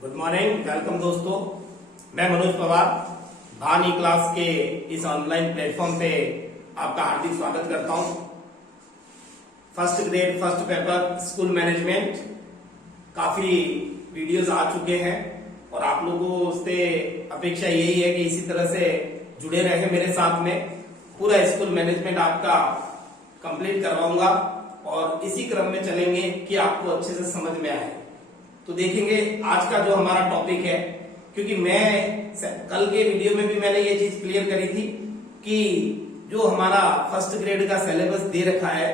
Good morning, welcome दोस्तों। मैं मनोज पवार भानी class के इस ऑनलाइन प्लेटफॉर्म पे आपका हार्दिक स्वागत करता हूं। First grade first paper school management काफी वीडियोस आ चुके हैं और आप लोगों से अपेक्षा यही है कि इसी तरह से जुड़े रहे मेरे साथ में। पूरा स्कूल मैनेजमेंट आपका कंप्लीट करवाऊंगा और इसी क्रम में चलेंगे कि आपको अच्छे से समझ में आए। तो देखेंगे आज का जो हमारा टॉपिक है, क्योंकि मैं कल के वीडियो में भी मैंने ये चीज क्लियर करी थी कि जो हमारा फर्स्ट ग्रेड का सिलेबस दे रखा है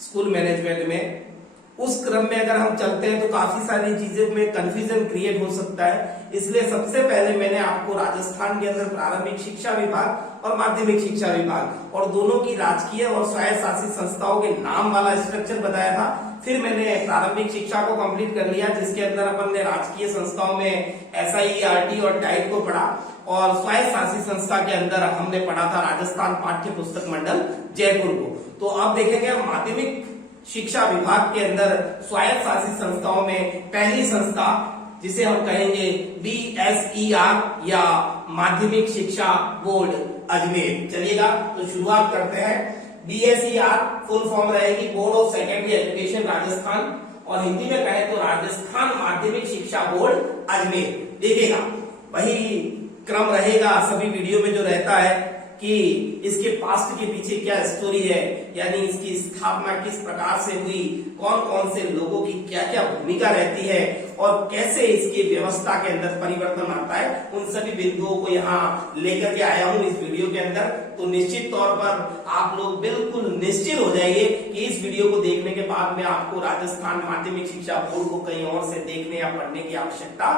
स्कूल मैनेजमेंट में, उस क्रम में अगर हम चलते हैं तो काफी सारी चीजें में कंफ्यूजन क्रिएट हो सकता है। इसलिए सबसे पहले मैंने आपको राजस्थान के अंदर प्रारंभिक शिक्षा विभाग और माध्यमिक शिक्षा विभाग और दोनों की राजकीय और स्वायत्त शासित संस्थाओं के नाम वाला स्ट्रक्चर बताया था। फिर मैंने प्रारंभिक शिक्षा को कंप्लीट कर लिया, जिसके अंदर अपन ने राजकीय संस्थाओं में SIERT और डाइट को पढ़ा और स्वायत्त शासित संस्था के अंदर हमने पढ़ा था राजस्थान पाठ्य पुस्तक मंडल जयपुर को। तो अब देखेंगे माध्यमिक शिक्षा विभाग के अंदर स्वायत्त शासित संस्थाओं में पहली संस्था जिसे हम कहेंगे BSER या माध्यमिक शिक्षा बोर्ड अजमेर। चलिएगा तो शुरुआत करते हैं। BSER फुल फॉर्म रहेगी board of secondary education Rajasthan और हिंदी में कहें तो राजस्थान माध्यमिक शिक्षा बोर्ड अजमेर। देखिएगा वही क्रम रहेगा सभी वीडियो में जो रहता है कि इसके पास्ट के पीछे क्या स्टोरी है, यानी इसकी स्थापना किस प्रकार से हुई, कौन कौन से लोगों की क्या क्या भूमिका रहती है और कैसे इसकी व्यवस्था के अंदर परिवर्तन आता है, उन सभी बिंदुओं को यहाँ लेकर के आया हूं इस वीडियो के अंदर। तो निश्चित तौर पर आप लोग बिल्कुल निश्चित हो जाइए कि इस वीडियो को देखने के बाद में आपको राजस्थान माध्यमिक शिक्षा बोर्ड को कहीं और से देखने या पढ़ने की आवश्यकता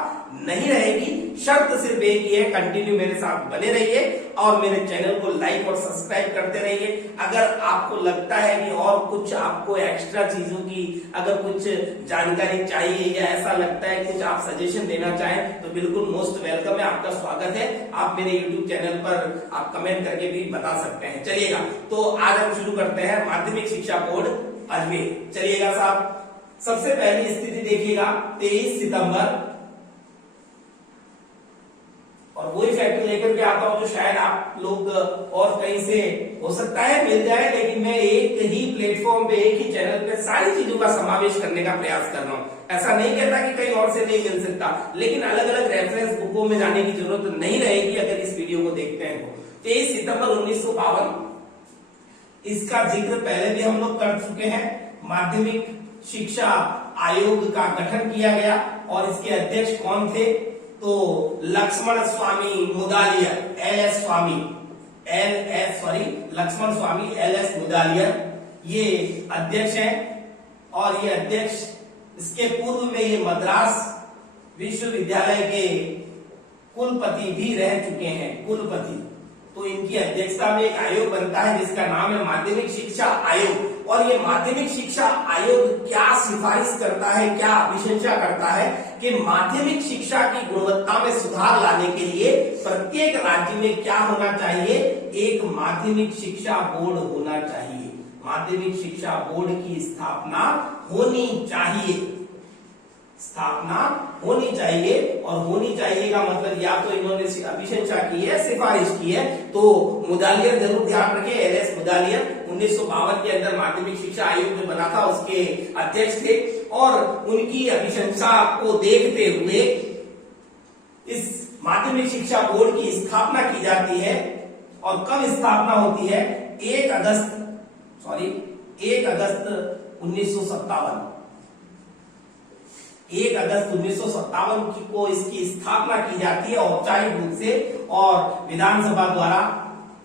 नहीं रहेगी। शर्त सिर्फ एक ही है, कंटिन्यू मेरे साथ बने रहिए और मेरे चैनल को लाइक और सब्सक्राइब करते रहिए। अगर आपको लगता है कि और कुछ आपको एक्स्ट्रा चीजों की अगर कुछ जानकारी चाहिए या ऐसा लगता है कुछ आप सजेशन देना चाहें तो बिल्कुल मोस्ट वेलकम है, आपका स्वागत है। आप मेरे यूट्यूब चैनल पर आप कमेंट करके भी बता सकते हैं। चलिएगा तो आज हम शुरू करते हैं माध्यमिक शिक्षा बोर्ड अजमेर। चलिएगा साहब, सबसे पहली स्थिति देखिएगा 23 सितंबर और वही फैक्ट लेकर के आता हूं जो शायद आप लोग और कहीं से हो सकता है मिल जाए, लेकिन मैं एक ही प्लेटफॉर्म पे एक ही चैनल पे सारी चीजों का समावेश करने का प्रयास कर रहा हूं। ऐसा नहीं कहता कि कहीं और से नहीं मिल सकता, लेकिन अलग अलग रेफरेंस बुकों में जाने की जरूरत नहीं रहेगी अगर इस वीडियो को देखते हैं तो। 23 सितंबर 1952 इसका जिक्र पहले भी हम लोग कर चुके हैं। माध्यमिक शिक्षा आयोग का गठन किया गया और इसके अध्यक्ष कौन थे तो लक्ष्मण स्वामी मुदालियर लक्ष्मण स्वामी LS मुदालियर ये अध्यक्ष हैं। और ये अध्यक्ष इसके पूर्व में ये मद्रास विश्वविद्यालय के कुलपति भी रह चुके हैं, कुलपति। तो इनकी अध्यक्षता में एक आयोग बनता है जिसका नाम है माध्यमिक शिक्षा आयोग। और ये माध्यमिक शिक्षा आयोग क्या सिफारिश करता है, क्या अनुशंसा करता है कि माध्यमिक शिक्षा की गुणवत्ता में सुधार लाने के लिए प्रत्येक राज्य में क्या होना चाहिए, एक माध्यमिक शिक्षा बोर्ड होना चाहिए। माध्यमिक शिक्षा बोर्ड की स्थापना होनी चाहिए, स्थापना होनी चाहिए। और होनी चाहिए का मतलब या तो इन्होंने अभिशंसा की है, सिफारिश की है, तो मुदालियर जरूर ध्यान रखें। LS मुदालियर 1952 के अंदर माध्यमिक शिक्षा आयोग जो बना था उसके अध्यक्ष थे और उनकी अभिशंसा को देखते हुए इस माध्यमिक शिक्षा बोर्ड की स्थापना की जाती है। और कब स्थापना होती है, 1 अगस्त 1957 1 अगस्त 1957 को इसकी स्थापना की जाती है औपचारिक रूप से और विधानसभा द्वारा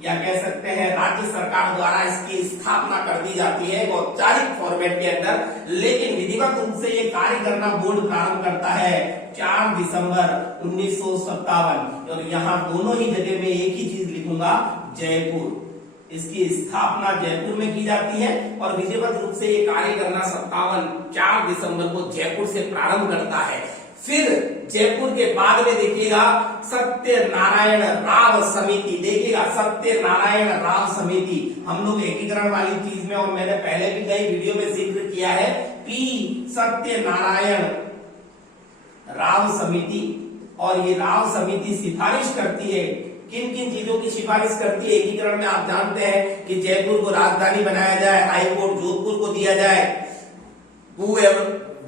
या कह सकते हैं राज्य सरकार द्वारा इसकी स्थापना कर दी जाती है औपचारिक फॉर्मेट के अंदर। लेकिन विधिवत रूप से ये कार्य करना बोर्ड प्रारंभ करता है 4 दिसंबर 1957 और यहाँ दोनों ही जगह में एक ही चीज लिखूंगा, जयपुर। इसकी स्थापना जयपुर में की जाती है और विधिवत रूप से ये कार्य करना 4 दिसंबर को जयपुर से प्रारंभ करता है। फिर जयपुर के बाद में देखिएगा सत्यनारायण राव समिति, देखिएगा सत्यनारायण राव समिति, हम लोग एकीकरण वाली चीज में और मैंने पहले भी कई वीडियो में जिक्र किया है, P सत्यनारायण राव समिति, और ये राव समिति सिफारिश करती है, किन किन चीजों की सिफारिश करती है। एकीकरण में आप जानते हैं कि जयपुर को राजधानी बनाया जाए, हाईकोर्ट जोधपुर को दिया जाए,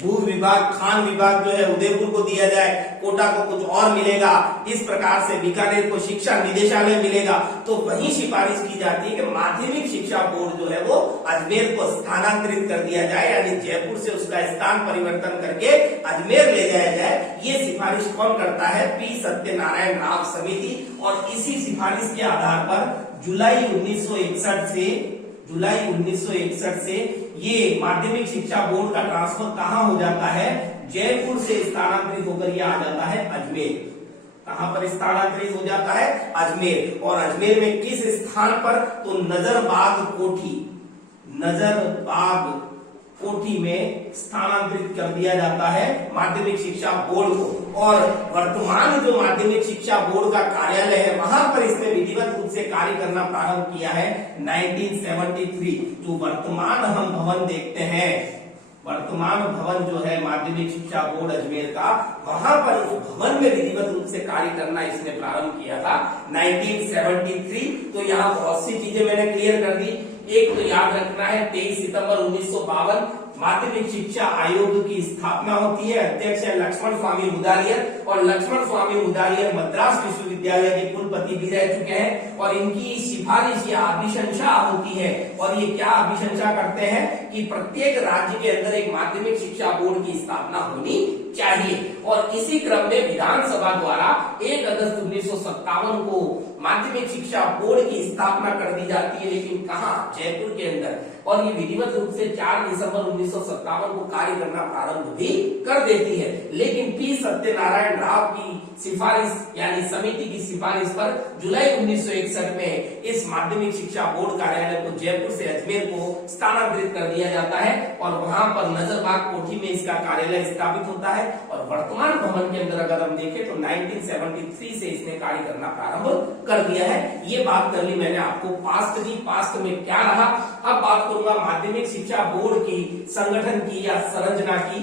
भू विभाग खान विभाग जो है उदयपुर को दिया जाए, कोटा को कुछ और मिलेगा, इस प्रकार से बीकानेर को शिक्षा निदेशालय मिलेगा। तो वही सिफारिश की जाती है कि माध्यमिक शिक्षा बोर्ड जो है वो अजमेर को स्थानांतरित कर दिया जाए, यानी जयपुर से उसका स्थान परिवर्तन करके अजमेर ले जाया जाए। ये सिफारिश कौन करता है? पी सत्यनारायण राव समिति। और इसी सिफारिश के आधार पर जुलाई 1961 से ये माध्यमिक शिक्षा बोर्ड का ट्रांसफर कहां हो जाता है? जयपुर से स्थानांतरित होकर यह आ जाता है अजमेर। कहां पर स्थानांतरित हो जाता है? अजमेर। और अजमेर में किस स्थान पर? तो नजरबाग कोठी में स्थानांतरित कर दिया जाता है माध्यमिक शिक्षा बोर्ड को। और वर्तमान जो माध्यमिक शिक्षा बोर्ड का कार्यालय है वहां पर इसने विधिवत रूप से कार्य करना प्रारंभ किया है 1973। जो वर्तमान हम भवन देखते हैं, वर्तमान भवन जो है माध्यमिक शिक्षा बोर्ड अजमेर का, वहां पर उस भवन में विधिवत रूप से कार्य करना इसने प्रारंभ किया था 1973। तो यहाँ बहुत सी चीजें मैंने क्लियर कर दी। एक तो याद रखना है 23 सितंबर 1952 माध्यमिक शिक्षा आयोग की स्थापना होती है। अध्यक्ष है लक्ष्मण स्वामी मुदालियर, और लक्ष्मण स्वामी मुदालियर मद्रास विश्वविद्यालय के कुलपति भी रह चुके हैं। और इनकी सिफारिश या अभिशंसा होती है, और ये क्या अभिशंसा करते हैं कि प्रत्येक राज्य के अंदर एक माध्यमिक शिक्षा बोर्ड की स्थापना होनी चाहिए। और इसी क्रम में विधानसभा द्वारा 1 अगस्त 1957 को माध्यमिक शिक्षा बोर्ड की स्थापना कर दी जाती है, लेकिन कहां? जयपुर के अंदर। और ये विधिवत रूप से 4 दिसंबर 1957 को कार्य करना प्रारंभ भी कर देती है। लेकिन पी सत्यनारायण राव की सिफारिश यानी समिति की सिफारिश पर जुलाई 1961 में इस माध्यमिक शिक्षा बोर्ड कार्यालय को जयपुर से अजमेर को स्थानांतरित कर दिया जाता है, और वहां पर नजरबाग कोठी में इसका कार्यालय स्थापित होता है। और वर्तमान भवन के अंदर अगर हम देखें तो 1973 से इसने कार्य करना प्रारंभ कर दिया है। ये बात कर ली मैंने आपको पास्ट की, पास्ट में क्या रहा। अब बात करूंगा माध्यमिक शिक्षा बोर्ड की संगठन की या संरचना की।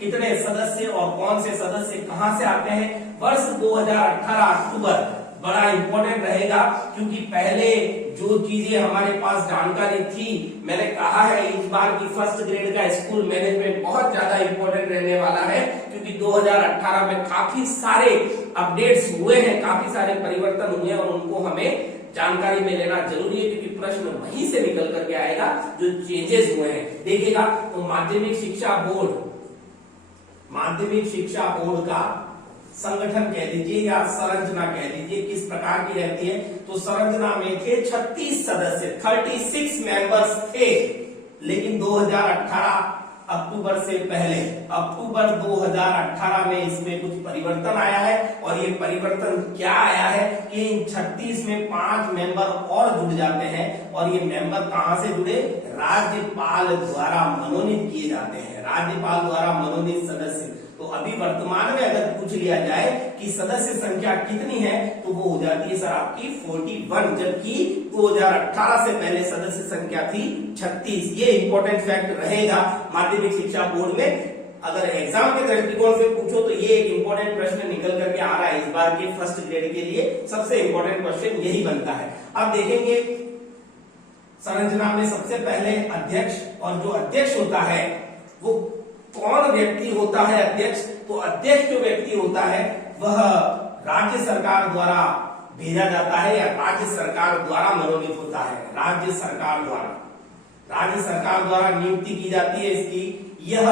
कितने सदस्य और कौन से सदस्य कहां से आते हैं? वर्ष 2018 अक्टूबर बड़ा इंपॉर्टेंट रहेगा, क्योंकि पहले जो चीजें हमारे पास जानकारी थी, मैंने कहा है इस बार की फर्स्ट ग्रेड का स्कूल मैनेजमेंट बहुत ज्यादा इंपॉर्टेंट रहने वाला है, क्योंकि 2018 में काफी सारे अपडेट्स हुए हैं, काफी सारे परिवर्तन हुए हैं, और उनको हमें जानकारी में लेना जरूरी है, क्योंकि प्रश्न वहीं से निकल करके आएगा जो चेंजेस हुए हैं। देखिएगा तो माध्यमिक शिक्षा बोर्ड का संगठन कह लीजिए या संरचना कह लीजिए किस प्रकार की रहती है। तो संरचना में थे 36 सदस्य, 36 मेंबर्स थे, लेकिन 2018 अक्टूबर से पहले, अक्टूबर 2018 में इसमें कुछ परिवर्तन आया है। और ये परिवर्तन क्या आया है कि इन 36 में 5 मेंबर और जुड़ जाते हैं, और ये मेंबर कहां से जुड़े? राज्यपाल द्वारा मनोनीत किए जाते हैं, राज्यपाल द्वारा मनोनीत सदस्य। तो अभी वर्तमान में अगर पूछ लिया जाए कि सदस्य संख्या कितनी है, तो वो हो जाती है सर आपकी 41, जबकि 2018 से पहले सदस्य संख्या थी 36। ये इंपॉर्टेंट फैक्ट रहेगा माध्यमिक शिक्षा बोर्ड में। अगर एग्जाम के दृष्टिकोण से पूछो तो ये एक इंपॉर्टेंट प्रश्न निकल करके आ रहा है इस बार के फर्स्ट ग्रेड के लिए, सबसे इंपॉर्टेंट क्वेश्चन यही बनता है। अब देखेंगे संरचना में सबसे पहले अध्यक्ष, और जो अध्यक्ष होता है वो कौन व्यक्ति होता है? अध्यक्ष। तो अध्यक्ष जो व्यक्ति होता है वह राज्य सरकार द्वारा भेजा जाता है या राज्य सरकार द्वारा मनोनीत होता है। राज्य सरकार द्वारा नियुक्ति की जाती है इसकी। यह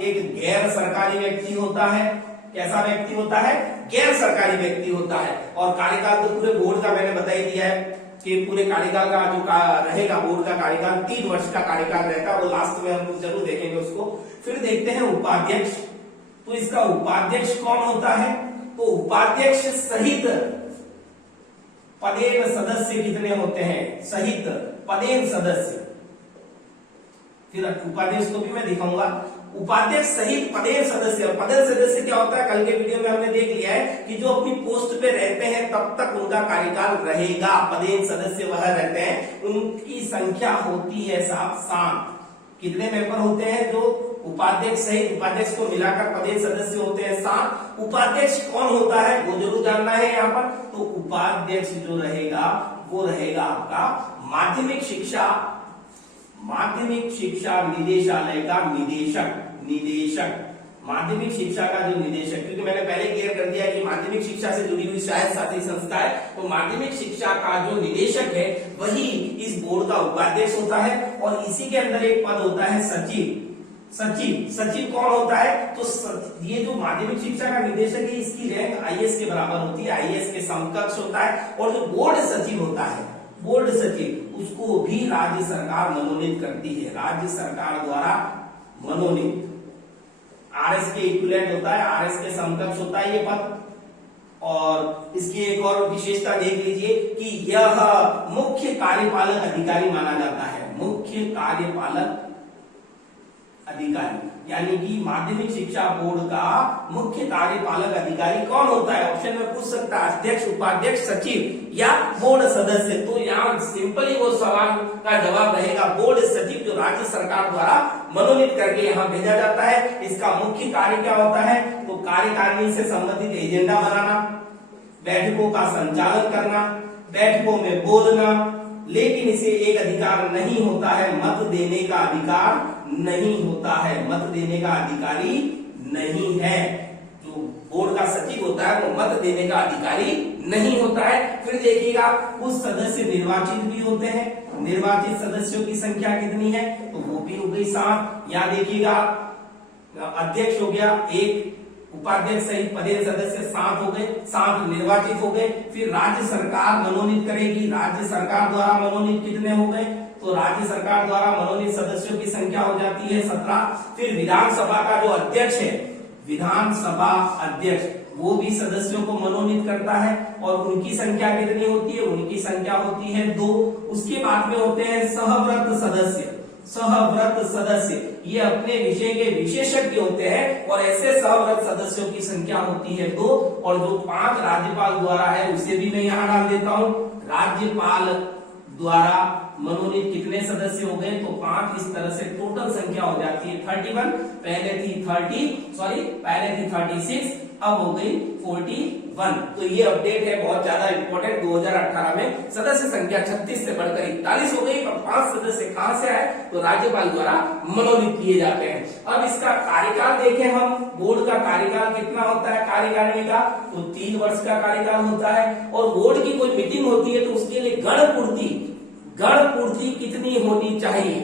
एक गैर सरकारी व्यक्ति होता है। कैसा व्यक्ति होता है? गैर सरकारी व्यक्ति होता है। और कार्यकाल तो पूरे बोर्ड का मैंने बता ही दिया है कि पूरे कार्यकाल का जो रहेगा बोर्ड का कार्यकाल 3 वर्ष का कार्यकाल रहता है, वो लास्ट में हम लोग जरूर देखेंगे उसको। फिर देखते हैं उपाध्यक्ष। तो इसका उपाध्यक्ष कौन होता है? तो उपाध्यक्ष सहित पदेन सदस्य कितने होते हैं? सहित पदेन सदस्य। फिर उपाध्यक्ष को भी मैं दिखाऊंगा। उपाध्यक्ष सहित पदेन सदस्य। और पदेन सदस्य क्या होता है? कल के वीडियो में हमने देख लिया है कि जो अपनी पोस्ट पे रहते हैं तब तक उनका कार्यकाल रहेगा। पदेन सदस्य वह रहते हैं, उनकी संख्या होती है साहब 7। कितने मेंबर होते हैं? जो उपाध्यक्ष सहित उपाध्यक्ष को मिलाकर पदेन सदस्य होते हैं 7। उपाध्यक्ष कौन होता है वो जरूर जानना है यहाँ पर। तो उपाध्यक्ष जो रहेगा वो रहेगा आपका माध्यमिक शिक्षा निदेशालय का निदेशक माध्यमिक शिक्षा का जो निदेशक, क्योंकि मैंने पहले क्लियर कर दिया कि माध्यमिक शिक्षा से जुड़ी हुई शायद साथी संस्था है, तो माध्यमिक शिक्षा का जो निदेशक है वही इस बोर्ड का उपाध्यक्ष होता है। और इसी के अंदर एक पद होता है सचिव कौन होता है? तो ये जो माध्यमिक शिक्षा का निदेशक है इसकी रैंक आईएएस के बराबर होती है, आईएएस के समकक्ष होता है। और जो बोर्ड सचिव होता है, बोर्ड सचिव, उसको भी राज्य सरकार मनोनीत करती है, राज्य सरकार द्वारा मनोनीत। आरएस के इक्विवेलेंट होता है, आरएस के समकक्ष होता है ये पद। और इसकी एक और विशेषता देख लीजिए कि यह मुख्य कार्यपालक अधिकारी माना जाता है, मुख्य कार्यपालक अधिकारी, यानी कि माध्यमिक शिक्षा बोर्ड का मुख्य कार्यपालक अधिकारी कौन होता है? ऑप्शन में पूछ सकता है अध्यक्ष, उपाध्यक्ष, सचिव या बोर्ड सदस्य। तो यहाँ सिंपली वो सवाल का जवाब रहेगा बोर्ड सचिव, जो राज्य सरकार द्वारा मनोनीत करके यहाँ भेजा जाता है। इसका मुख्य कार्य क्या होता है? तो कार्यकारिणी से संबंधित एजेंडा बनाना, बैठकों का संचालन करना, बैठकों में बोलना, लेकिन इसे एक अधिकार नहीं होता है, मत देने का अधिकार नहीं होता है, मत देने का अधिकारी नहीं है। जो बोर्ड का सचिव होता है वो मत देने का अधिकारी नहीं होता है। फिर देखिएगा कुछ सदस्य निर्वाचित भी होते हैं, निर्वाचित सदस्यों की संख्या कितनी है? तो वो भी हो गई 7। यहाँ देखिएगा अध्यक्ष हो गया 1, उपाध्यक्ष सहित पदेन सदस्य 7 हो गए, 7 निर्वाचित हो गए। फिर राज्य सरकार मनोनीत करेगी, राज्य सरकार द्वारा मनोनीत कितने हो गए? तो राज्य सरकार द्वारा मनोनीत सदस्यों की संख्या हो जाती है 17। फिर विधानसभा का जो अध्यक्ष है, विधानसभा अध्यक्ष, वो भी सदस्यों को मनोनीत करता है और उनकी संख्या कितनी होती है? उनकी संख्या होती है 2। उसके बाद में होते हैं सहव्रत सदस्य, सहव्रत सदस्य, ये अपने विषय के विशेषज्ञ होते हैं और ऐसे सहव्रत सदस्यों की संख्या होती है 2। और जो 5 राज्यपाल द्वारा है उसे भी मैं यहाँ डाल देता हूँ। राज्यपाल द्वारा मनोनीत कितने सदस्य हो गए? तो 5। इस तरह से टोटल संख्या हो जाती है 31। पहले थी 36, अब हो गई 41। तो ये अपडेट है बहुत ज्यादा इंपॉर्टेंट। 2018 में सदस्य संख्या 36 से बढ़कर 41 हो गई। और 5 सदस्य कहां से आए? तो राज्यपाल द्वारा मनोनीत किए जाते हैं। अब इसका कार्यकाल देखें हम, बोर्ड का कार्यकाल कितना होता है कार्यकारिणी का? तो 3 वर्ष का कार्यकाल होता है। और बोर्ड की कोई मीटिंग होती है तो उसके लिए गण पूर्ति कितनी होनी चाहिए?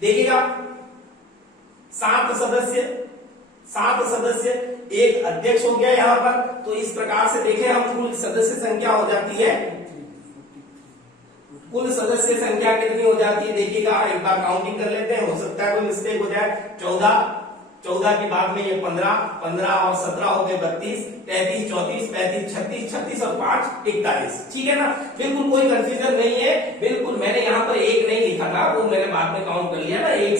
देखिएगा 7 सदस्य, एक अध्यक्ष हो गया यहाँ पर। तो इस प्रकार से देखें हम, कुल सदस्य संख्या हो जाती है, कुल सदस्य संख्या कितनी हो जाती है? देखिएगा एक बार काउंटिंग कर लेते हैं, हो सकता है कोई मिस्टेक हो जाए। 14 के बाद में ये 15 और 17 हो गए 32, 33, 34, 35, 36 और 5 41। ठीक है ना? बिल्कुल कोई कंफ्यूजन नहीं है। बिल्कुल मैंने यहाँ पर 1 नहीं लिखा था, वो मैंने बाद में काउंट कर लिया ना। एक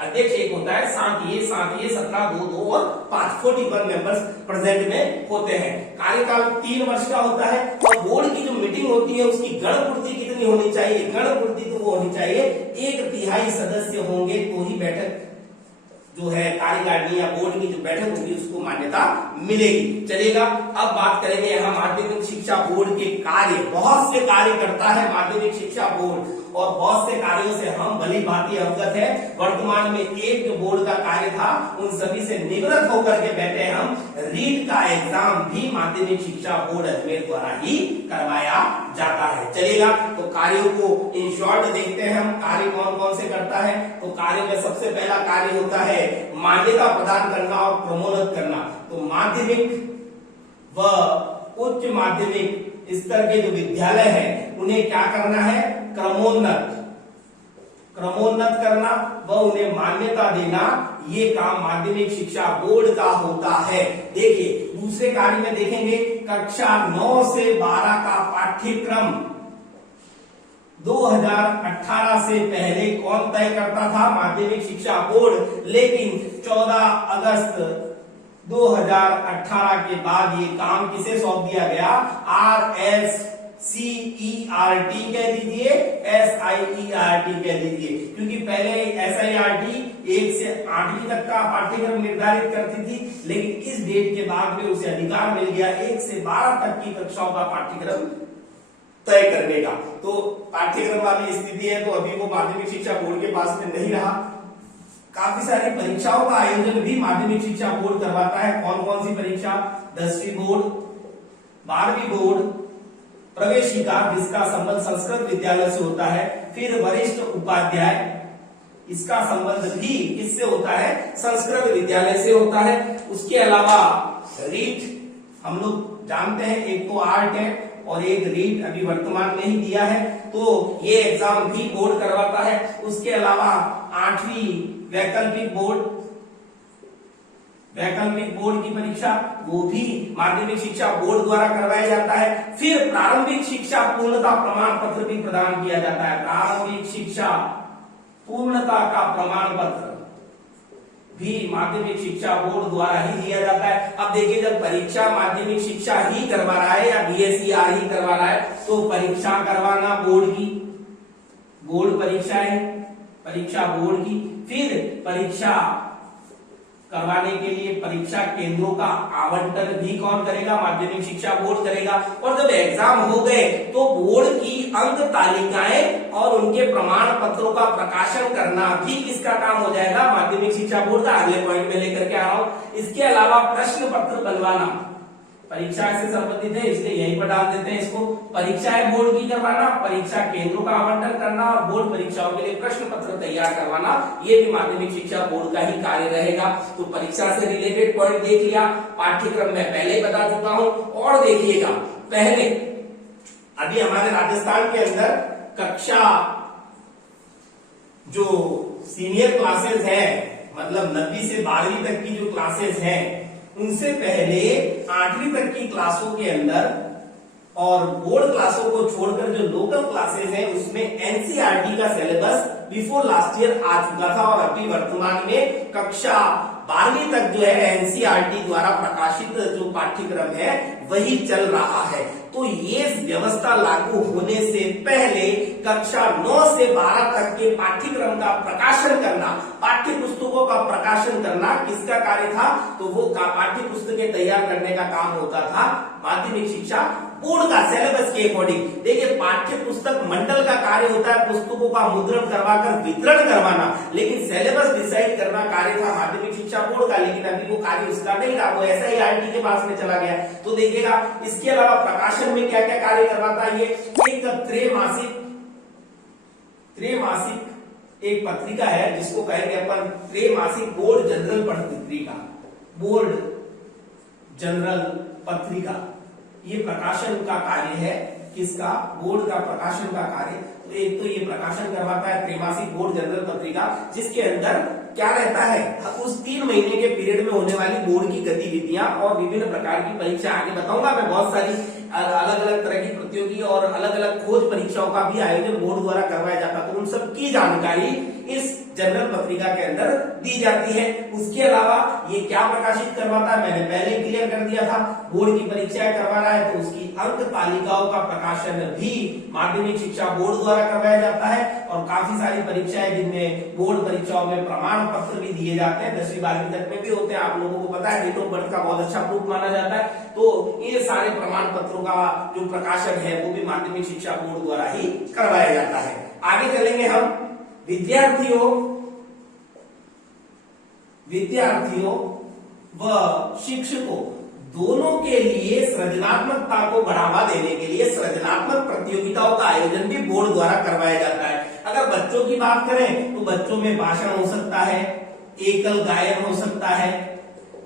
अध्यक्ष 1 होता है, 7 ये 17, 2 और 5, 41 मेंबर्स प्रेजेंट में होते हैं। कार्यकाल 3 वर्ष का होता है। और बोर्ड की जो मीटिंग होती है उसकी गणपूर्ति कितनी होनी चाहिए? गणपूर्ति तो वो होनी चाहिए 1/3 सदस्य होंगे तो ही बैठक जो है कार्यकारिणी या बोर्ड की जो बैठक होगी उसको मान्यता मिलेगी। चलेगा, अब बात करेंगे यहाँ माध्यमिक शिक्षा बोर्ड के कार्य। बहुत से कार्य करता है माध्यमिक शिक्षा बोर्ड और बहुत से कार्यों से हम भली भांति अवगत है। वर्तमान में एक जो बोर्ड का कार्य था उन सभी से निवृत्त होकर के बैठे हम, रीट का एग्जाम भी माध्यमिक शिक्षा बोर्ड अजमेर द्वारा ही करवाया जाता है। चलेगा, तो कार्यों को इन शॉर्ट देखते हैं हम, कार्य कौन कौन से करता है। तो कार्य में सबसे पहला कार्य होता है मान्यता प्रदान करना और क्रमोन्नत करना। तो माध्यमिक व उच्च माध्यमिक स्तर के जो विद्यालय हैं उन्हें क्या करना है? क्रमोन्नत करना व उन्हें मान्यता देना, ये काम माध्यमिक शिक्षा बोर्ड का होता है। देखिए दूसरे कार्य में देखेंगे, कक्षा 9 से 12 का पाठ्यक्रम 2018 से पहले कौन तय करता था? माध्यमिक शिक्षा बोर्ड। लेकिन 14 अगस्त 2018 के बाद ये काम किसे सौंप दिया गया? CERT कह दीजिए, SIERT कह दीजिए, क्योंकि पहले SIRT 1 से 8वीं तक का पाठ्यक्रम निर्धारित करती थी, लेकिन इस डेट के बाद में उसे अधिकार मिल गया 1 से 12 तक की कक्षाओं का पाठ्यक्रम तय करने का। तो पाठ्यक्रम वाली स्थिति है, तो अभी वो माध्यमिक शिक्षा बोर्ड के पास में नहीं रहा। काफी सारी परीक्षाओं का आयोजन भी माध्यमिक शिक्षा बोर्ड करवाता है। कौन कौन सी परीक्षा? 10वीं बोर्ड, 12वीं बोर्ड, प्रवेशिका जिसका संबंध संस्कृत विद्यालय से होता है, फिर वरिष्ठ उपाध्याय, इसका संबंध भी किससे होता है? संस्कृत विद्यालय से होता है। उसके अलावा रीट, हम लोग जानते हैं एक तो आर्ट है और एक रीट अभी वर्तमान में ही दिया है, तो ये एग्जाम भी बोर्ड करवाता है। उसके अलावा 8वीं वैकल्पिक बोर्ड की परीक्षा, वो भी माध्यमिक शिक्षा बोर्ड द्वारा करवाया जाता है। फिर प्रारंभिक शिक्षा पूर्णता प्रमाण पत्र भी प्रदान किया जाता है। प्रारंभिक शिक्षा पूर्णता का प्रमाण पत्र भी माध्यमिक शिक्षा बोर्ड द्वारा ही दिया जाता है। अब देखिए, जब परीक्षा माध्यमिक शिक्षा ही करवा रहा है या BSER ही करवा रहा है, तो परीक्षा करवाना बोर्ड परीक्षा है, परीक्षा बोर्ड की। फिर परीक्षा करवाने के लिए परीक्षा केंद्रों का आवंटन भी कौन करेगा? माध्यमिक शिक्षा बोर्ड करेगा। और जब एग्जाम हो गए तो बोर्ड की अंक तालिकाएं और उनके प्रमाण पत्रों का प्रकाशन करना भी किसका काम हो जाएगा? माध्यमिक शिक्षा बोर्ड का। अगले पॉइंट में लेकर के आ रहा हूं। इसके अलावा प्रश्न पत्र बनवाना, परीक्षा से संबंधित है इसलिए यहीं पर डाल देते हैं इसको। परीक्षाएं बोर्ड की करवाना, परीक्षा केंद्रों का आवंटन करना और बोर्ड परीक्षाओं के लिए प्रश्न पत्र तैयार करवाना, ये भी माध्यमिक शिक्षा बोर्ड का ही कार्य रहेगा। तो परीक्षा से रिलेटेड पॉइंट देख लिया, पाठ्यक्रम में पहले ही बता चुका हूं। और देखिएगा, पहले अभी हमारे राजस्थान के अंदर कक्षा जो सीनियर क्लासेस है, मतलब 9वीं से 12वीं तक की जो क्लासेस हैं, उनसे पहले 8वीं तक की क्लासों के अंदर और बोर्ड क्लासों को छोड़कर जो लोकल क्लासेस हैं उसमें NCERT का सिलेबस बिफोर लास्ट ईयर आ चुका था और अभी वर्तमान में कक्षा 12वीं तक जो है NCERT द्वारा प्रकाशित जो पाठ्यक्रम है वही चल रहा है। तो ये व्यवस्था लागू होने से पहले कक्षा 9 से 12 तक के पाठ्यक्रम का प्रकाशन करना, पाठ्य पुस्तकों का प्रकाशन करना किसका कार्य था? तो वो पाठ्य पुस्तकें तैयार करने का काम होता था माध्यमिक शिक्षा बोर्ड का, सिलेबस के अकॉर्डिंग। देखिए, पाठ्य पुस्तक मंडल का कार्य होता है पुस्तकों का मुद्रण करवाकर वितरण करवाना, लेकिन सिलेबस डिसाइड करना कार्य था माध्यमिक शिक्षा बोर्ड का। लेकिन अभी वो कार्य उसका नहीं रहा, वो SIERT के पास में चला गया। तो देखिएगा, इसके अलावा प्रकाशन में क्या क्या कार्य करवाता है? ये एक त्रैमासिक एक पत्रिका है जिसको कहेंगे अपन त्रैमासिक बोर्ड जनरल पत्रिका, बोर्ड जनरल पत्रिका। ये प्रकाशन का कार्य है, किसका? बोर्ड का प्रकाशन का कार्य। तो एक तो ये प्रकाशन करवाता है त्रैमासिक बोर्ड जनरल पत्रिका, जिसके अंदर क्या रहता है? उस 3 महीने के पीरियड में होने वाली बोर्ड की गतिविधियां और विभिन्न प्रकार की परीक्षा, आगे बताऊंगा मैं, बहुत सारी अलग अलग तरह की प्रतियोगी और अलग अलग खोज परीक्षाओं का भी आयोजन बोर्ड द्वारा करवाया जाता है। तो उन सब की जानकारी इस जनरल पत्रिका के अंदर दी जाती है। उसके अलावा ये क्या प्रकाशित करवाता है? मैंने पहले क्लियर कर दिया था, बोर्ड की परीक्षाएं करवा रहा है तो उसकी अंक तालिकाओं का प्रकाशन भी माध्यमिक शिक्षा बोर्ड द्वारा करवाया जाता है। और काफी सारी परीक्षाएं जिनमें बोर्ड परीक्षाओं में प्रमाण पत्र भी दिए जाते हैं, 10वीं 12वीं तक में भी होते हैं। आप लोगों को पता है, डेट ऑफ बर्थ का बहुत अच्छा प्रूफ माना जाता है। तो ये सारे प्रमाण पत्रों का जो प्रकाशन है वो भी माध्यमिक शिक्षा बोर्ड द्वारा ही करवाया जाता है। आगे चलेंगे हम। विद्यार्थियों व शिक्षकों दोनों के लिए सृजनात्मकता को बढ़ावा देने के लिए सृजनात्मक प्रतियोगिताओं का आयोजन भी बोर्ड द्वारा करवाया जाता है। अगर बच्चों की बात करें तो बच्चों में भाषण हो सकता है, एकल गायन हो सकता है,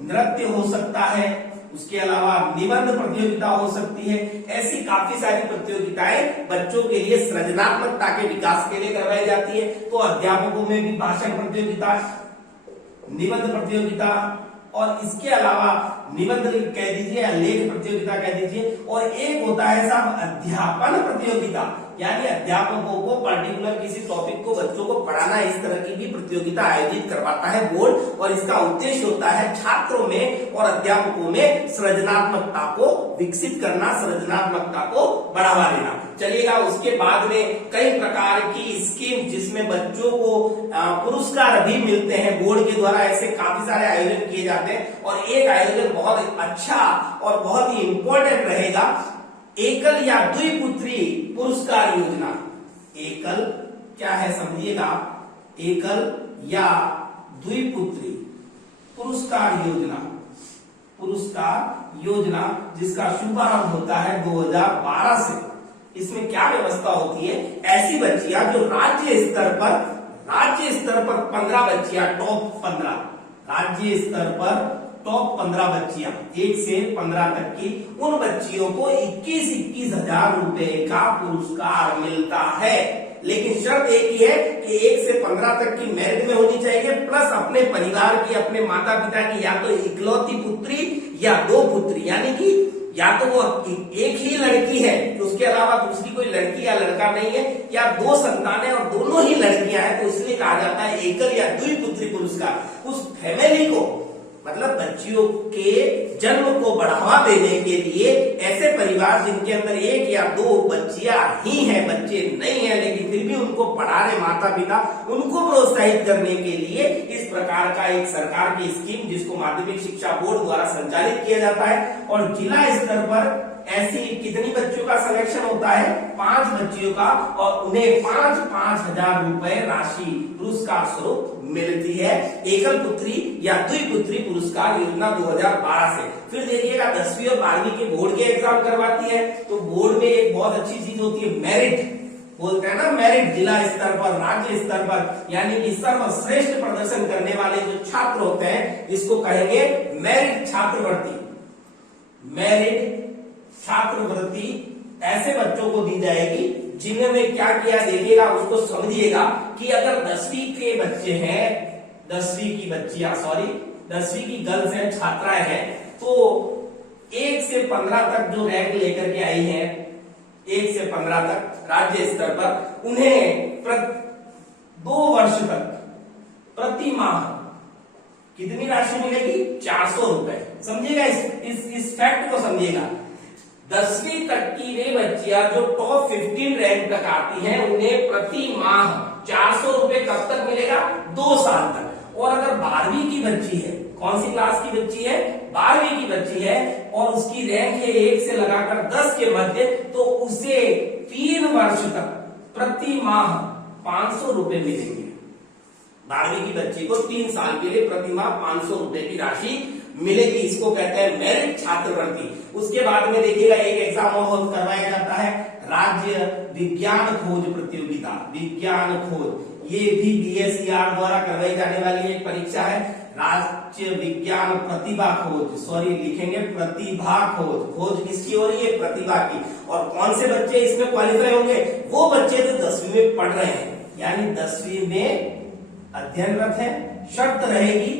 नृत्य हो सकता है, उसके अलावा निबंध प्रतियोगिता हो सकती है। ऐसी काफी सारी प्रतियोगिताएं बच्चों के लिए सृजनात्मकता के विकास के लिए करवाई जाती है। तो अध्यापकों में भी भाषण प्रतियोगिता, निबंध प्रतियोगिता और इसके अलावा निबंध कह दीजिए या लेख प्रतियोगिता कह दीजिए, और एक होता है साहब अध्यापन प्रतियोगिता। यानी अध्यापकों को पर्टिकुलर किसी टॉपिक को बच्चों को पढ़ाना, इस तरह की भी प्रतियोगिता आयोजित करवाता है बोर्ड। और इसका उद्देश्य होता है छात्रों में और अध्यापकों में सृजनात्मकता को विकसित करना, सृजनात्मकता को बढ़ावा देना। चलिएगा, उसके बाद में कई प्रकार की स्कीम जिसमें बच्चों को पुरस्कार भी मिलते हैं बोर्ड के द्वारा, ऐसे काफी सारे आयोजन किए जाते हैं। और एक आयोजन बहुत अच्छा और बहुत ही इंपॉर्टेंट रहेगा, एकल या द्विपुत्री पुरस्कार योजना। एकल क्या है समझिएगा, एकल या द्विपुत्री पुरस्कार योजना, पुरस्कार योजना जिसका शुभारंभ होता है 2012 से। इसमें क्या व्यवस्था होती है, ऐसी बच्चियां जो राज्य स्तर पर 15 बच्चियां, टॉप 15, राज्य स्तर पर टॉप 15 बच्चियां 1 से 15 तक की, उन बच्चियों को 21 हजार रुपए का पुरस्कार मिलता है। लेकिन शर्त एक ही है कि 1 से 15 तक की मेरिट में होनी चाहिए, प्लस अपने परिवार की, अपने माता पिता की या तो इकलौती पुत्री या 2 पुत्री, यानी कि या तो वो एक ही लड़की है तो उसके अलावा दूसरी कोई लड़की या लड़का नहीं है, या 2 संतानें और दोनों ही लड़कियां हैं, तो इसलिए कहा जाता है एकल या द्विपुत्री पुरस्कार। उस फैमिली को, मतलब बच्चियों के जन्म को बढ़ावा देने के लिए, ऐसे परिवार जिनके अंदर 1 या 2 बच्चियां ही हैं, बच्चे नहीं है लेकिन फिर भी उनको पढ़ा रहे माता पिता, उनको प्रोत्साहित करने के लिए इस प्रकार का एक सरकार की स्कीम जिसको माध्यमिक शिक्षा बोर्ड द्वारा संचालित किया जाता है। और जिला स्तर पर ऐसी कितनी बच्चियों का सिलेक्शन होता है, 5 बच्चियों का, और उन्हें 5-5 हजार रुपए राशि पुरस्कार स्वरूप मिलती है, एकल पुत्री या द्विपुत्री पुरस्कार योजना 2012 से। फिर देखिएगा 10वीं और 12वीं के बोर्ड के एग्जाम करवाती है, तो बोर्ड में एक बहुत अच्छी चीज होती है मेरिट, बोलते हैं ना मेरिट, जिला स्तर पर, राज्य स्तर पर, यानी कि सर्वश्रेष्ठ प्रदर्शन करने वाले जो छात्र होते हैं, जिसको कहेंगे मेरिट छात्रवृत्ति। मेरिट छात्रवृत्ति ऐसे बच्चों को दी जाएगी जिन्होंने क्या किया, देखिएगा उसको समझिएगा कि अगर 10वीं के बच्चे हैं, 10वीं की बच्चियां, 10वीं की गर्ल्स हैं, छात्राएं हैं, तो 1 से 15 तक जो रैंक लेकर के आई है, 1 से 15 तक राज्य स्तर पर, उन्हें 2 वर्ष तक प्रति माह कितनी राशि मिलेगी, 400 रुपए। समझिएगा, इस फैक्ट को समझिएगा। 10वीं तक की वे बच्चियां जो टॉप 15 रैंक तक आती हैं, उन्हें प्रति माह 400 रुपए कब तक मिलेगा, 2 साल तक। और अगर 12वीं की बच्ची है, कौन सी क्लास की बच्ची है, 12वीं की बच्ची है, और उसकी रैंक है 1 से लगाकर 10 के मध्य, तो उसे 3 वर्ष तक प्रति माह 500 रुपए मिलेंगे। 12वीं की बच्ची को 3 साल के लिए प्रति माह 500 रुपए की राशि मिलेगी, इसको कहते हैं मेरिट छात्रवृत्ति। उसके बाद में देखिएगा एक एग्जाम और करवाया जाता है, राज्य विज्ञान खोज प्रतियोगिता, विज्ञान खोज, ये भी बीएसईआर द्वारा करवाई जाने वाली एक परीक्षा है। राज्य विज्ञान प्रतिभा खोज, लिखेंगे प्रतिभा खोज, खोज किसकी हो रही है, प्रतिभा की। और कौन से बच्चे इसमें क्वालिफाई होंगे, वो बच्चे जो 10वीं में पढ़ रहे हैं, यानी 10वीं में अध्ययनरत है। शर्त रहेगी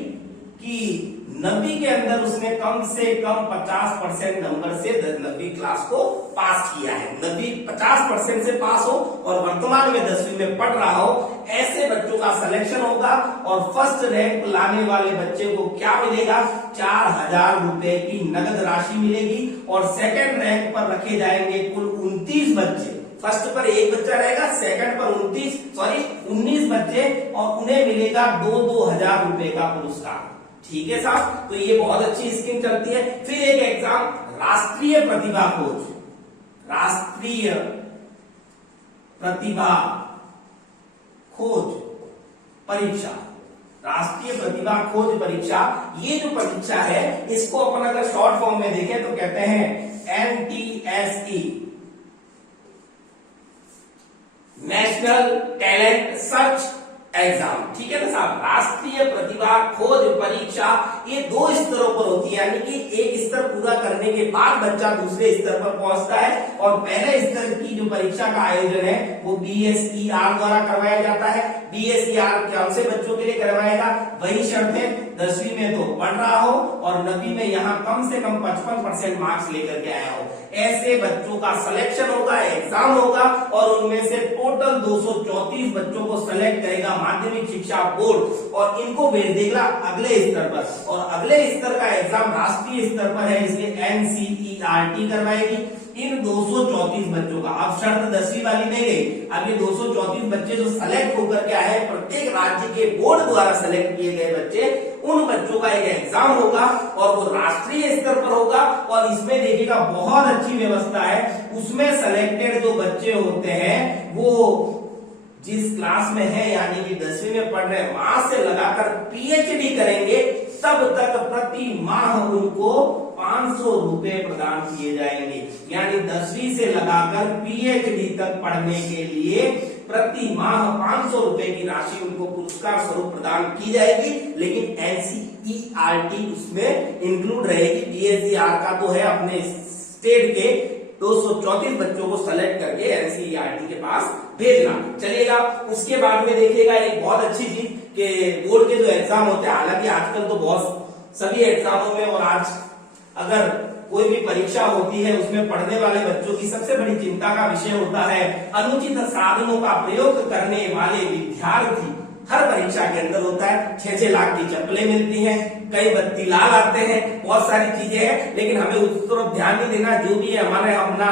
कि 9वीं के अंदर उसने कम से कम 50% नंबर से 9वीं क्लास को पास किया है, 9वीं 50% से पास हो और वर्तमान में 10वीं में पढ़ रहा हो, ऐसे बच्चों का सिलेक्शन होगा। और फर्स्ट रैंक लाने वाले बच्चे को क्या मिलेगा, 4000 रुपए की नगद राशि मिलेगी। और सेकंड रैंक पर रखे जाएंगे कुल 29 बच्चे, फर्स्ट पर 1 बच्चा रहेगा, सेकंड पर 19 बच्चे, और उन्हें मिलेगा 2-2 हजार रुपए का पुरस्कार। ठीक है साहब, तो ये बहुत अच्छी स्कीम चलती है। फिर एक एग्जाम, राष्ट्रीय प्रतिभा खोज, राष्ट्रीय प्रतिभा खोज परीक्षा, राष्ट्रीय प्रतिभा खोज परीक्षा। ये जो परीक्षा है, इसको अपन अगर शॉर्ट फॉर्म में देखें तो कहते हैं NTSE, national talent search exam. ठीक है ना साहब, राष्ट्रीय प्रतिभा खोज परीक्षा ये 2 स्तरों पर होती है, यानी कि एक स्तर पूरा करने के बाद बच्चा दूसरे स्तर पर पहुंचता है। और पहले स्तर की जो परीक्षा का आयोजन है वो BSER द्वारा करवाया जाता है। BSER कौन से बच्चों के लिए करवाएगा, वही शर्त है 10वीं में तो पढ़ रहा हो और 9वीं में यहाँ कम से कम 55% मार्क्स लेकर के आया हो। ऐसे बच्चों का सिलेक्शन होगा, एग्जाम होगा और उनमें से टोटल 234 बच्चों को सेलेक्ट करेगा माध्यमिक शिक्षा बोर्ड और इनको भेज देगा अगले स्तर पर। और अगले स्तर का एग्जाम राष्ट्रीय स्तर पर है, इसलिए NCERT करवाएगी इन 234 बच्चों का। अब शर्त 10वीं वाली नहीं गई, अब ये 234 बच्चे जो सेलेक्ट होकर के आए हैं, प्रत्येक राज्य के बोर्ड द्वारा सेलेक्ट किए गए बच्चे, उन बच्चों का एक एग्जाम होगा और वो राष्ट्रीय स्तर पर होगा। और इसमें देखिएगा बहुत अच्छी व्यवस्था है, उसमें सेलेक्टेड जो बच्चे होते हैं वो जिस क्लास में है यानी कि 10वीं में पढ़ रहे हैं वहां से लगाकर PhD करेंगे, तब तक प्रति माह उनको 500 रुपए प्रदान किए जाएंगे। यानी 10वीं से लगाकर PhD तक पढ़ने के लिए प्रति माह 500 रुपए की राशि उनको पुरस्कार स्वरूप प्रदान की जाएगी। लेकिन NCERT उसमें इंक्लूड रहेगी। DSER का तो है अपने स्टेट के 234 बच्चों को सेलेक्ट करके NCERT के पास भेजना चलेगा। उसके बाद में देखिएगा एक बहुत अच्छी चीज कि बोर्ड के जो एग्जाम होते हैं, हालांकि आजकल तो बहुत सभी एग्जामों में और आज अगर कोई भी परीक्षा होती है उसमें पढ़ने वाले बच्चों की सबसे बड़ी चिंता का विषय होता है अनुचित साधनों का प्रयोग करने वाले विद्यार्थी। हर परीक्षा के अंदर होता है, 6-6 लाख की चप्पलें मिलती हैं, कई बत्ती लाल आते हैं, बहुत सारी चीजें हैं, लेकिन हमें उस तरफ ध्यान नहीं देना। जो भी है हमारे अपना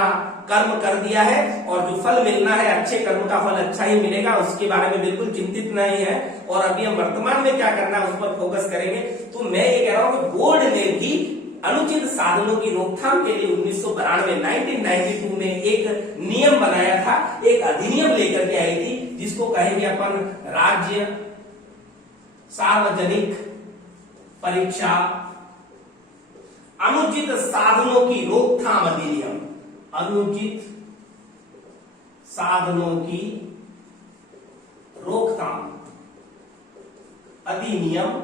कर्म कर दिया है और जो फल मिलना है अच्छे कर्म का फल अच्छा ही मिलेगा, उसके बारे में बिल्कुल चिंतित नहीं है। और अभी हम वर्तमान में क्या करना है उस पर फोकस करेंगे। तो मैं ये कह रहा हूं कि बोर्ड ने भी अनुचित साधनों की रोकथाम के लिए 1992 में एक नियम बनाया था, एक अधिनियम लेकर के आई थी जिसको कहेंगे अपन राज्य सार्वजनिक परीक्षा अनुचित साधनों की रोकथाम अधिनियम। अनुचित साधनों की रोकथाम अधिनियम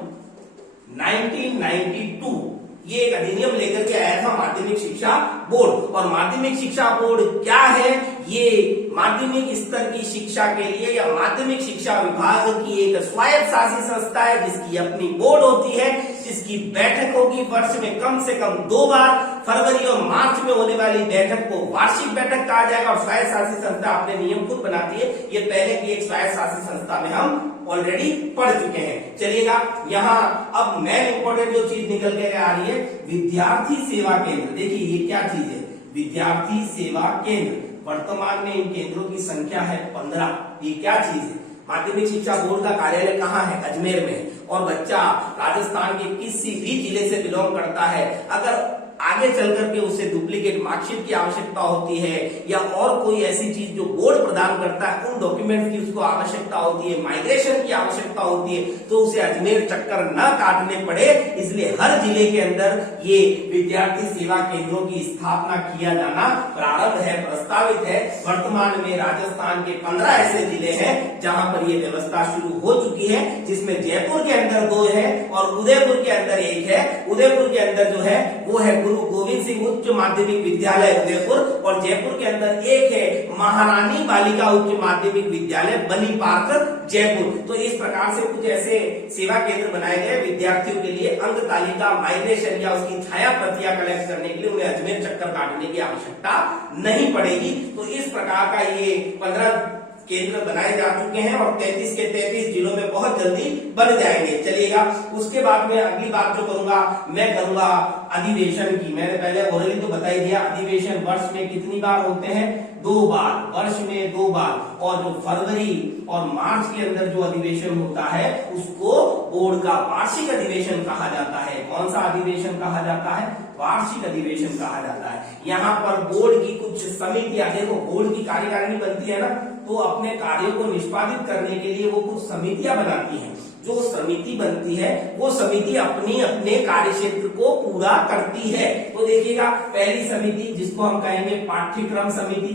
1992 ये एक अधिनियम लेकर के आया था माध्यमिक शिक्षा बोर्ड। और माध्यमिक शिक्षा बोर्ड क्या है? ये माध्यमिक स्तर की शिक्षा के लिए या माध्यमिक शिक्षा विभाग की एक स्वायत्त शासी संस्था है जिसकी अपनी बोर्ड होती है, जिसकी बैठक होगी वर्ष में कम से कम 2 बार। फरवरी और मार्च में होने वाली बैठक को वार्षिक बैठक कहा जाएगा। और स्वायत्त शासी संस्था अपने नियम खुद बनाती है। ये पहले की एक स्वायत्त शासी संस्था में हम ऑलरेडी पढ़ चुके हैं। चलिएगा यहाँ अब मेन इंपॉर्टेंट जो चीज निकल के आ रही है, विद्यार्थी सेवा केंद्र। देखिए ये क्या चीज है, विद्यार्थी सेवा केंद्र। वर्तमान में इन केंद्रों की संख्या है 15। ये क्या चीज है? माध्यमिक शिक्षा बोर्ड का कार्यालय कहाँ है? अजमेर में है। और बच्चा राजस्थान के किसी भी जिले से बिलोंग करता है, अगर आगे चल करके उसे डुप्लीकेट मार्कशीट की आवश्यकता होती है या और कोई ऐसी चीज जो बोर्ड प्रदान करता है उन डॉक्यूमेंट की उसको आवश्यकता होती है, माइग्रेशन की आवश्यकता होती है, तो उसे अजमेर चक्कर न काटने पड़े, इसलिए हर जिले के अंदर ये विद्यार्थी सेवा केंद्रों की स्थापना किया जाना प्रारंभ है, प्रस्तावित है। वर्तमान में राजस्थान के 15 ऐसे जिले हैं जहां पर यह व्यवस्था शुरू हो चुकी है, जिसमें जयपुर के अंदर 2 है और उदयपुर के अंदर 1 है। उदयपुर के अंदर जो है वो है गुरु गोविंद सिंह उच्च माध्यमिक विद्यालय उदयपुर, और जयपुर के अंदर 1 है महारानी बालिका उच्च माध्यमिक विद्यालय बनी पार्क जयपुर। तो इस प्रकार से कुछ ऐसे सेवा केंद्र बनाए गए विद्यार्थियों के लिए। अंक तालिका माइग्रेशन या उसकी छाया प्रतियां कलेक्ट करने के लिए उन्हें अजमेर चक्कर काटने की आवश्यकता नहीं पड़ेगी। तो इस प्रकार का ये 15 केंद्र बनाए जा चुके हैं और 33 के 33 जिलों में बहुत जल्दी बन जाएंगे। चलिएगा उसके बाद में अगली बात जो करूंगा मैं करूंगा अधिवेशन की। मैंने पहले ओरली तो बता ही दिया, अधिवेशन वर्ष में कितनी बार होते हैं? 2 बार, वर्ष में 2 बार। और जो फरवरी और मार्च के अंदर जो अधिवेशन होता है उसको बोर्ड का वार्षिक अधिवेशन कहा जाता है। कौन सा अधिवेशन कहा जाता है? वार्षिक अधिवेशन कहा जाता है। यहाँ पर बोर्ड की कुछ समितियां, देखो बोर्ड की कार्यकारिणी बनती है ना, तो अपने कार्यों को निष्पादित करने के लिए वो कुछ समितियां बनाती हैं। जो समिति बनती है वो समिति अपनी अपने कार्य क्षेत्र को पूरा करती है। तो देखिएगा पहली समिति जिसको हम कहेंगे पाठ्यक्रम समिति,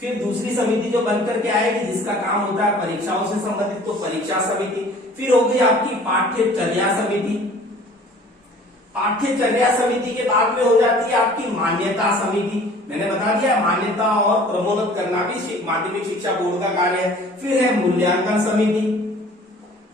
फिर दूसरी समिति जो बनकर के आएगी जिसका काम होता है परीक्षाओं से संबंधित, तो परीक्षा समिति। फिर होगी आपकी पाठ्यचर्या समिति। पाठ्यचर्या समिति के बाद में हो जाती है आपकी मान्यता समिति। मैंने बता दिया मान्यता और क्रमोन्नत करना भी माध्यमिक शिक्षा बोर्ड का कार्य है। फिर है मूल्यांकन समिति।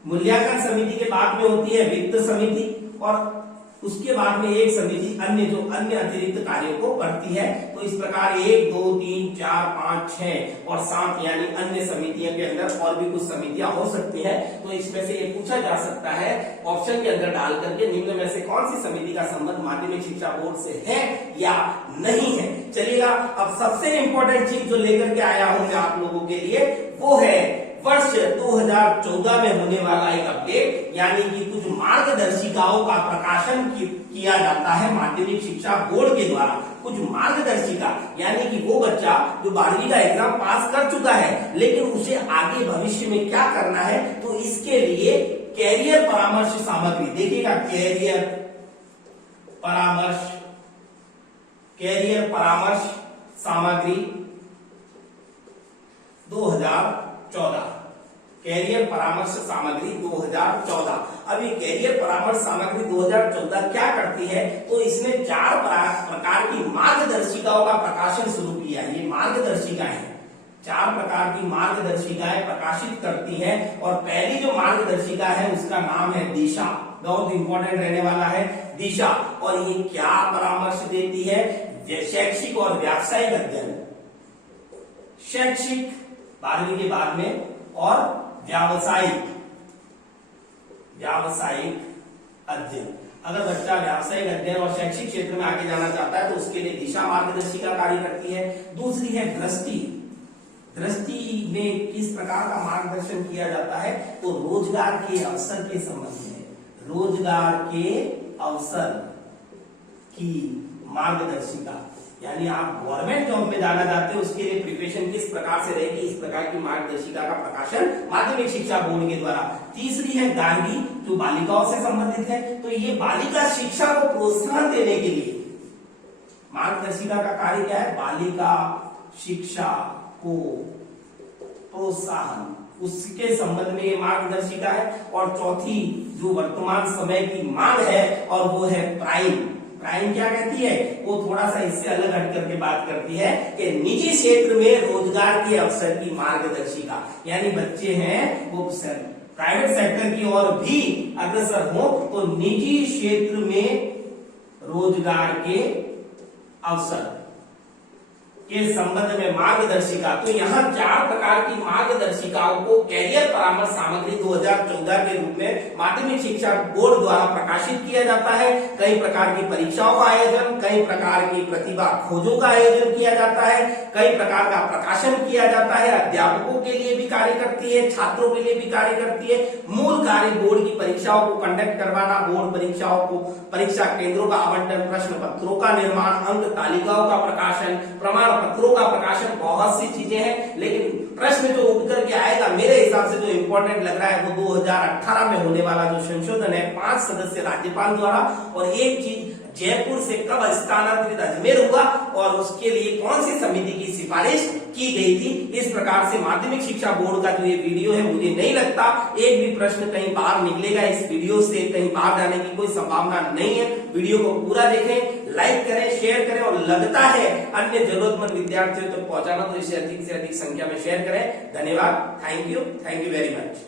मूल्यांकन समिति के बाद में होती है वित्त समिति, और उसके बाद में एक समिति अन्य अतिरिक्त कार्यों को करती है। तो इस प्रकार 1, 2, 3, 4, 5, 6 और 7 यानी अन्य समितियों के अंदर और भी कुछ समितियां हो सकती हैं। तो इसमें से ये पूछा जा सकता है ऑप्शन के अंदर डाल करके निम्न में से कौन सी समिति का संबंध माध्यमिक शिक्षा बोर्ड से है या नहीं है। चलिएगा, अब सबसे इंपॉर्टेंट चीज जो लेकर के आया हूं मैं आप लोगों के लिए वो है वर्ष 2014 में होने वाला एक अपडेट, यानी कि कुछ मार्गदर्शिकाओं का प्रकाशन किया जाता है माध्यमिक शिक्षा बोर्ड के द्वारा। कुछ मार्गदर्शिका यानी कि वो बच्चा जो 12वीं का एग्जाम पास कर चुका है लेकिन उसे आगे भविष्य में क्या करना है, तो इसके लिए कैरियर परामर्श सामग्री, देखिएगा कैरियर परामर्श सामग्री 2014, कैरियर परामर्श सामग्री 2014। अब ये कैरियर परामर्श सामग्री 2014 क्या करती है, तो इसने 4 प्रकार की मार्गदर्शिकाओं का प्रकाशन शुरू किया है। ये मार्गदर्शिकाएं 4 प्रकार की मार्गदर्शिकाएं प्रकाशित करती है, और पहली जो मार्गदर्शिका है उसका नाम है दिशा, बहुत इंपॉर्टेंट रहने वाला है दिशा। और ये क्या परामर्श देती है, शैक्षिक और व्यावसायिक अध्ययन, शैक्षिक 12वीं के बाद में और व्यावसायिक अध्ययन। अगर बच्चा व्यावसायिक अध्ययन और शैक्षिक क्षेत्र में आगे जाना चाहता है तो उसके लिए दिशा मार्गदर्शिका कार्य करती है। दूसरी है दृष्टि में किस प्रकार का मार्गदर्शन किया जाता है, तो रोजगार के अवसर के संबंध में, रोजगार के अवसर की मार्गदर्शिका, यानी आप गवर्नमेंट जॉब में जाना चाहते हो उसके लिए प्रिपरेशन किस प्रकार से रहेगी, इस प्रकार की मार्गदर्शिका का प्रकाशन माध्यमिक शिक्षा बोर्ड के द्वारा। तीसरी है गार्गी, जो बालिकाओं से संबंधित है, तो ये बालिका शिक्षा को प्रोत्साहन देने के लिए मार्गदर्शिका का कार्य क्या है, बालिका शिक्षा को प्रोत्साहन, उसके संबंध में ये मार्गदर्शिका है। और चौथी जो वर्तमान समय की मांग है और वो है प्राइम क्या कहती है, वो थोड़ा सा इससे अलग हट करके बात करती है कि निजी क्षेत्र में रोजगार के अवसर की मार्गदर्शिका, यानी बच्चे हैं वो प्राइवेट सेक्टर की ओर भी अग्रसर हो तो निजी क्षेत्र में रोजगार के अवसर के संबंध में मार्गदर्शिका। तो यहाँ 4 प्रकार की मार्गदर्शिकाओं को कैरियर परामर्श सामग्री 2014 के रूप में माध्यमिक शिक्षा बोर्ड द्वारा प्रकाशित किया जाता है। कई प्रकार की परीक्षाओं का आयोजन, कई प्रकार की प्रतिभा खोजों का आयोजन किया जाता है, कई प्रकार का प्रकाशन किया जाता है। अध्यापकों के लिए भी कार्य करती है, छात्रों के लिए भी कार्य करती है। मूल कार्य बोर्ड की परीक्षाओं को कंडक्ट करवाना, बोर्ड परीक्षाओं को, परीक्षा केंद्रों का आवंटन, प्रश्न पत्रों का निर्माण, अंक तालिकाओं का प्रकाशन, प्रमाण पत्रों का प्रकाशन, बहुत सी चीजें हैं। लेकिन प्रश्न जो उठ करके आएगा मेरे हिसाब से जो इंपॉर्टेंट लग रहा है वो 2018 में होने वाला जो संशोधन है 5 सदस्य राज्यपाल द्वारा, और एक चीज जयपुर से कब स्थानांतरित अजमेर हुआ और उसके लिए कौन सी समिति की सिफारिश की गई थी। इस प्रकार से माध्यमिक शिक्षा बोर्ड का जो ये वीडियो है, मुझे नहीं लगता एक भी प्रश्न कहीं बाहर निकलेगा इस वीडियो से, कहीं बाहर जाने की कोई संभावना नहीं है। वीडियो को पूरा देखें, लाइक करें, शेयर करें, और लगता है अन्य जरूरतमंद विद्यार्थियों तक पहुंचाना तो इसे अधिक से अधिक संख्या में शेयर करें। धन्यवाद, थैंक यू वेरी मच।